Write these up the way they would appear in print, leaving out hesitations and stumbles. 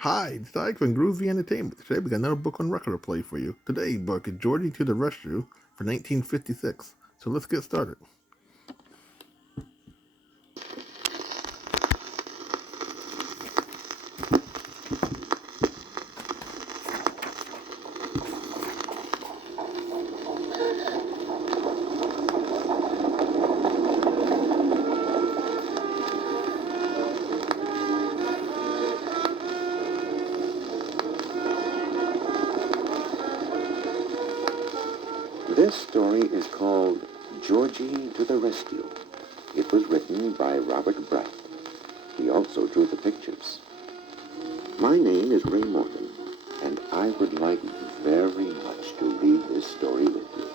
Hi, it's Ike from Groovy Entertainment. Today we got another book on record to play for you. Today's book is Georgie to the Rescue for 1956. So let's get started. This story is called Georgie to the Rescue. It was written by Robert Bright. He also drew the pictures. My name is Ray Morgan, and I would like very much to read this story with you.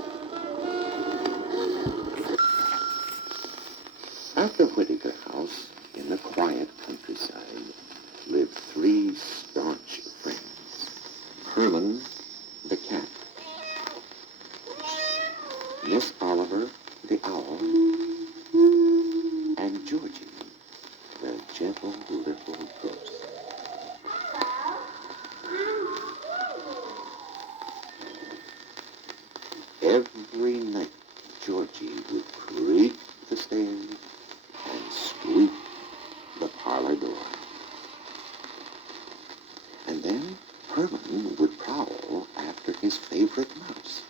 At the Whittaker house in the quiet countryside lived three staunch friends. Herman, the cat. Miss Oliver, the owl. And Georgie, the gentle little ghost. Every night, Georgie would creak the stairs and squeak the parlor door. And then Herman would prowl after his favorite mouse.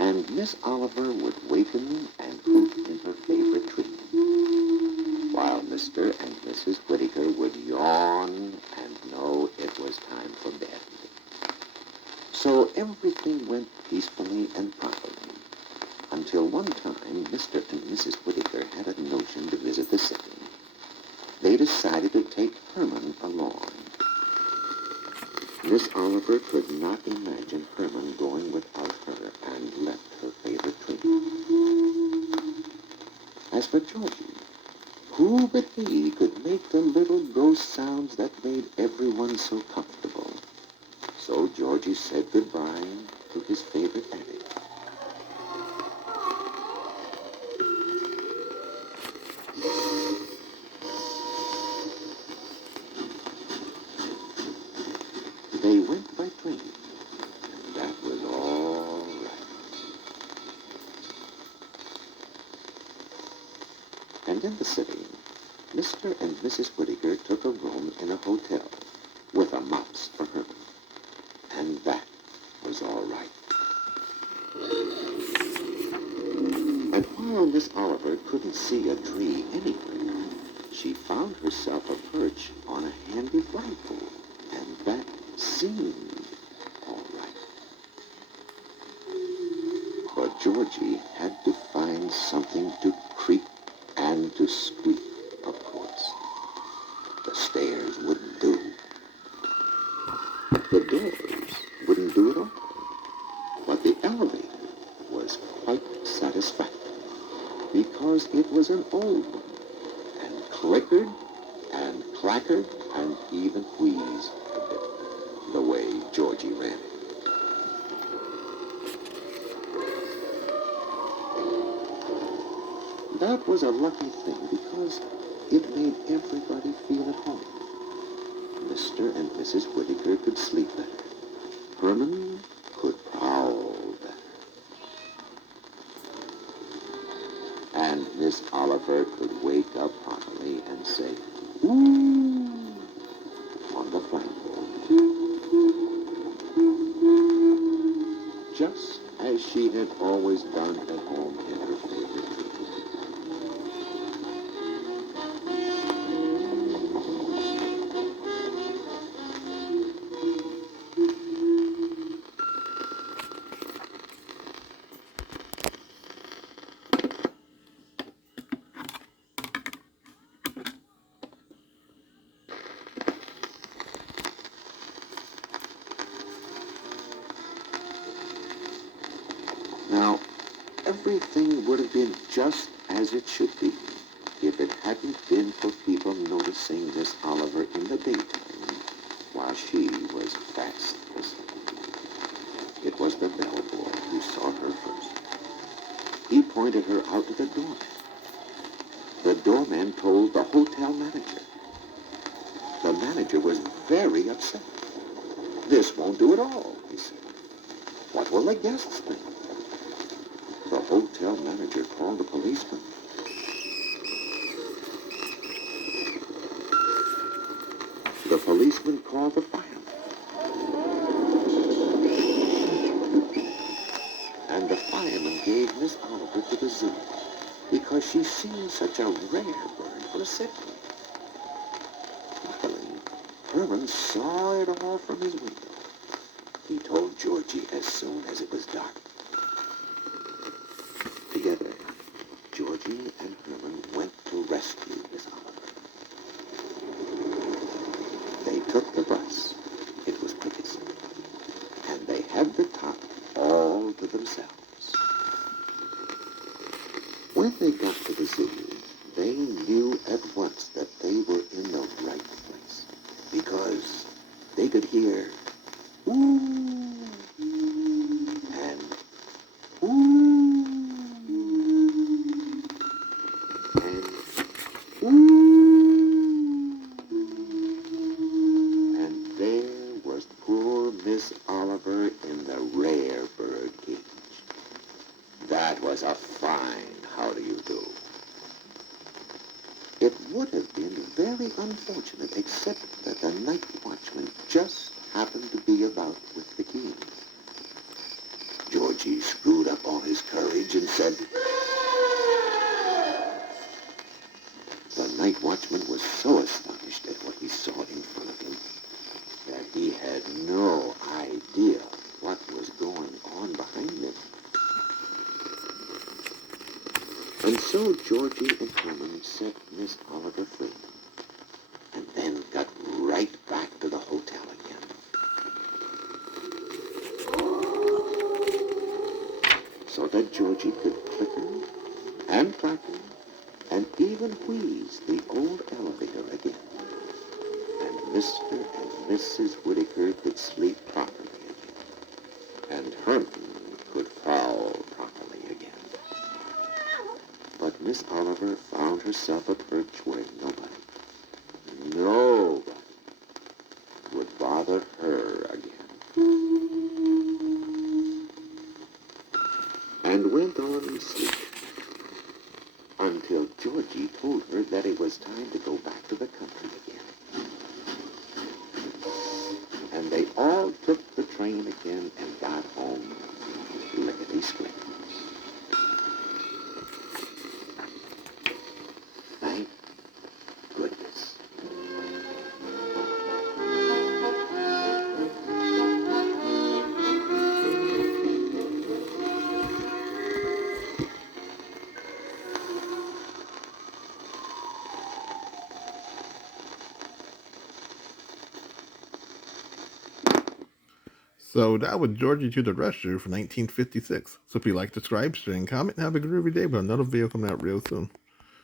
And Miss Oliver would waken and hoot in her favorite tree, while Mr. and Mrs. Whittaker would yawn and know it was time for bed. So everything went peacefully and properly, until one time Mr. and Mrs. Whittaker had a notion to visit the city. They decided to take Herman along. Miss Oliver could not imagine Herman going without her and left her favorite tree. As for Georgie, who but he could make the little ghost sounds that made everyone so comfortable? So Georgie said goodbye to his favorite attic. They went by train, and that was all right. And in the city, Mr. and Mrs. Whittaker took a room in a hotel with a mouse for Herman. And that was all right. And while Miss Oliver couldn't see a tree anywhere, she found herself a perch on a handy flagpole, and that seemed all right. But Georgie had to find something to creak and to squeak, of course. The stairs wouldn't do. The doors wouldn't do at all. But the elevator was quite satisfactory, because it was an old one, and clickered and clackered and even wheezed a bit, the way Georgie ran it. That was a lucky thing, because it made everybody feel at home. Mr. and Mrs. Whittaker could sleep better. Herman could prowl better. And Miss Oliver could wake up properly and say, "Ooh," on the flagpole, just as she had always done at home in her favorite tree. Now, everything would have been just as it should be if it hadn't been for people noticing Miss Oliver in the daytime while she was fast asleep. It was the bellboy who saw her first. He pointed her out to the doorman. The doorman told the hotel manager. The manager was very upset. "This won't do at all," he said. "What will the guests think?" The hotel manager called a policeman. The policeman called the fireman. And the fireman gave Miss Oliver to the zoo because she seemed such a rare bird for a sibling. Luckily, Herman saw it all from his window. He told Georgie as soon as it was dark. Together, Georgie and Herman went to rescue Miss Oliver. They took the bus. It was quickest. And they had the top all to themselves. When they got to the zoo, they knew at once that they were in the right place because they could hear ooh and ooh and ooh. And there was poor Miss Oliver in the rare bird cage. That was a fine how do you do. It would have been very unfortunate except that the night watchman just happened to be about with the keys. Georgie screwed up all his courage and said, the night watchman was so astonished at what he saw in front of him that he had no idea what was going on behind him. And so Georgie and Herman set Miss Oliver free, and then got right back to the hotel again. So that Georgie could clicker and clacker and even wheeze the old elevator again. And Mr. and Mrs. Whittaker could sleep properly again. And Herman could prowl properly again. But Miss Oliver found herself a perch where nobody would bother her again. And went on to sleep until Georgie told her that it was time to go back to the country again. And they all took the train again and got home lickety-split. Thank goodness. So that was Georgie to the Rescue from 1956. So if you like, subscribe, share, and comment, and have a groovy day, but another video coming out real soon.